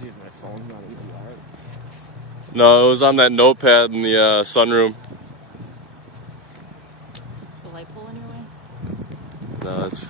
See if my phone's not in the yard. No, it was on that notepad in the sunroom. Is the light pole in your way? No, it's...